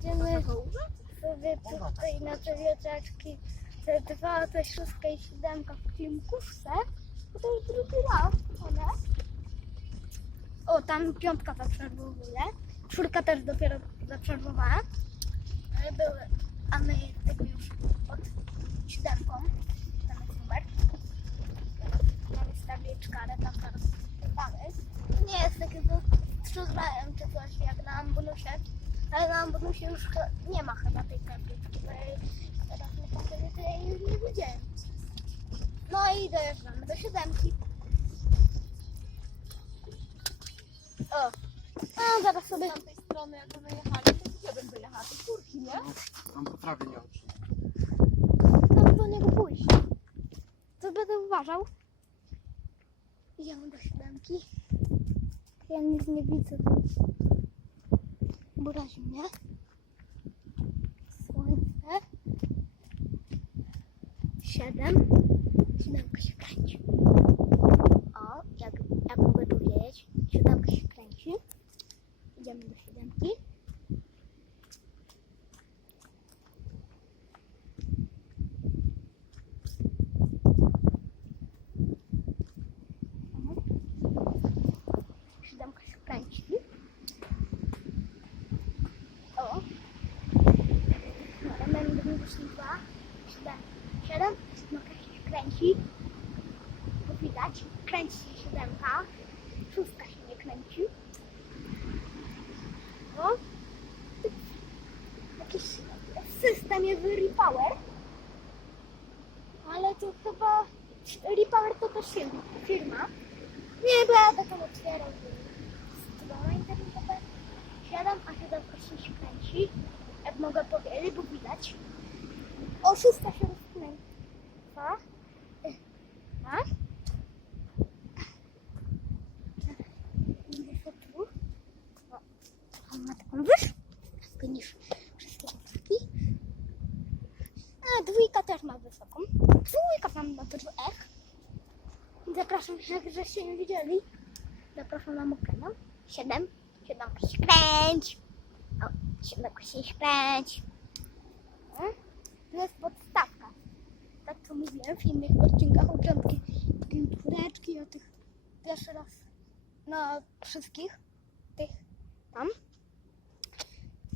Idziemy sobie tutaj na te wiatraczki, te dwa, te szóstka i siódemka w klimkówce, bo to już drugi raz one. O, tam piątka zaczerwowuje, czwórka też dopiero zaczerwowała, ale były, a my tego już pod siódemką, tam jest numer. Tam jest tabliczka, ale tam teraz damy. Nie jest takiego strzelałem czy coś jak na ambunusie, ale na ambunusie już ch- nie ma chyba tej tabliczki, bo ja teraz nie pamiętam, to ja jej już nie widziałem. No i dojeżdżamy do siódemki. O, a zaraz sobie... Z tamtej strony, jak my jechali, to gdzie bym wyjechała? Do górki, nie? Tam po trawie nie oczy. Mam do niego pójść. To będę uważał. Idziemy do siódemki. Ja nic nie widzę. Bo razi mnie. Słońce. Siedem. Siódemka się kręci. O, jak, jak mogę powiedzieć, siódemka się kręci. Idziemy do siódemki. Siódemka się kręci. O. No, wyszli dwa. Siedem. Siedem. Siódemka się kręci. Bo widać. Kręci się siódemka. Szóstka się nie kręci. O. Jakiś system jest repower. Ale to chyba repower to też firma. Nie będę tam otwierał strona internetowa. Siadam, a siódemka się kręci. Jak mogę powiedzieć, bo widać. O, szóstka się rozkręca. A? Widzę tu. O, on ma taką wyższą niż wszystkie takie. A, dwójka też ma wysoką. Dwójka tam ma też ech. Zapraszam, jak żeście nie widzieli. Zapraszam na mój kanał. Siedem. Siódemka się kręć. O, się kręć. O, To jest podstawka. Tak co mówiłem w innych odcinkach o piątki. Piąteczki, o tych pierwszy raz na wszystkich tych tam.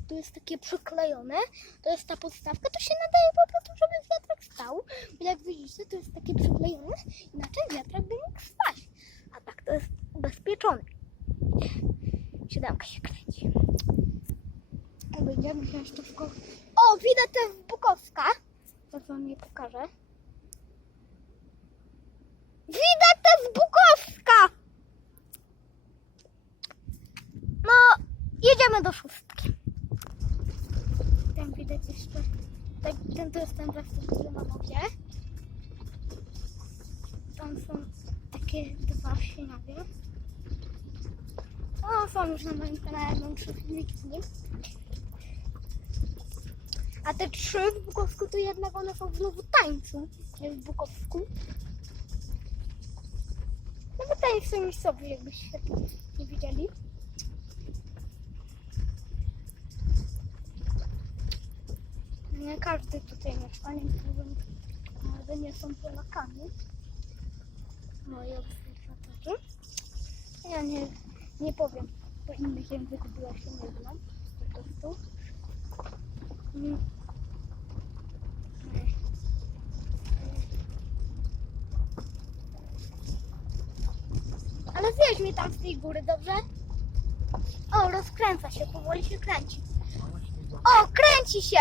Tu jest takie przyklejone. To jest ta podstawka. To się nadaje po prostu, żeby wiatrak stał. Bo jak widzicie, to jest takie przyklejone. Inaczej wiatrak by mógł spać. A tak to jest ubezpieczone. Siódemka się kręci. Będziemy wziąć to w O, widać też Bukowska. To wam nie pokażę. Widać też Bukowska! No, jedziemy do szóstki. Tam widać jeszcze. Tak, ten to jest ten zestaw, który mam obie. Tam są takie dwa sienawie. O, są już na moim kanale, mam trzy filmiki. A te trzy w Bukowsku to jednak one są znowu tańcu. Nie w Bukowsku. No bo tańcu miejscowy, jakbyście nie widzieli. Nie każdy tutaj mieszka, niektórzy nawet nie są Polakami. Moi obserwatorzy. Ja nie, nie powiem po innych językach, bo się nie znam. Po prostu. Ale zjeźdź mnie tam z tej góry, dobrze? O, rozkręca się, powoli się kręci. O, kręci się!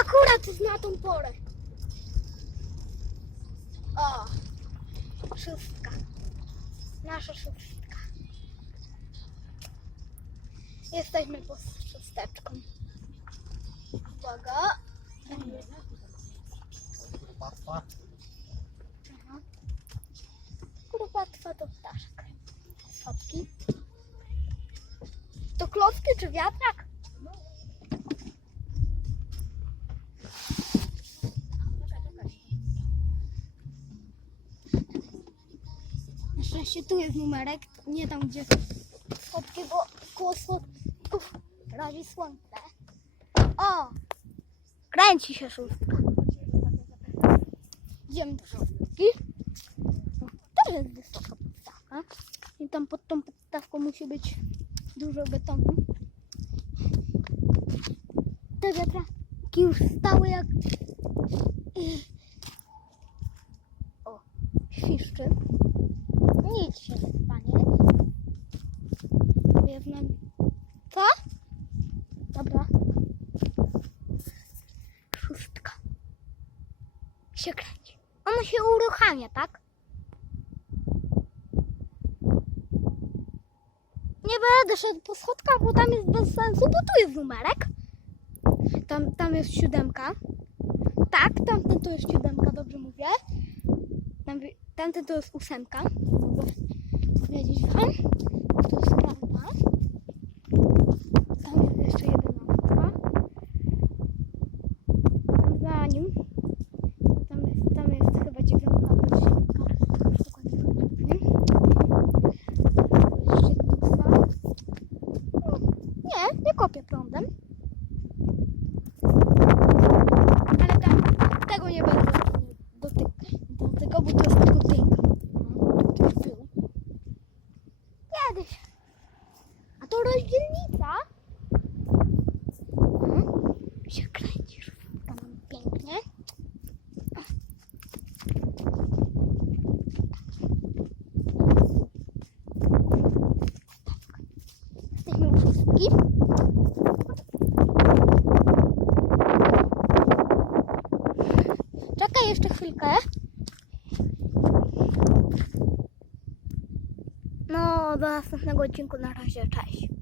Akurat na tą porę. O, szóstka. Nasza szóstka. Jesteśmy pod szósteczką. Uwaga. Łatwa. Aha. Kurwatwa to ptaszek. Sopki. To klocki czy wiatrak? Na szczęście tu jest numerek, nie tam gdzie schodki, bo koło razie słońce. O! Kręci się szóstka. Idziemy do szóstki. To jest wysoka podstawka. I tam pod tą podstawką musi być dużo betonu. Te wiatraki już stały jak... O, świszczy. Nic się nie stanie. Jest nam... Co? Dobra. Szóstka. Się kręci. Ona się uruchamia, tak? Nie będę szedł po schodkach, bo tam jest bez sensu, bo tu jest numerek. Tam, tam jest siódemka. Tak, tamten to jest siódemka, dobrze mówię. Tam, tamten to jest ósemka. Powiedzieć wam. To jest prawda. Tam jest jeszcze jedenastka. Za nim. Tam jest, tam jest chyba dziewiątka albo dziesiątka. Dokładnie wam nie powiem. Jeszcze dwa. O, Nie, nie kopię prądem. Ale tam tego nie będę dotykać. Dlatego, bo to jest tylko ding. No, to jest był. Kiedyś. A to rozdzielnica. Mhm. Się kręcisz. Tam pięknie. Jesteśmy u szóstki. Czekaj jeszcze chwilkę. No, do następnego odcinku. Na razie, cześć.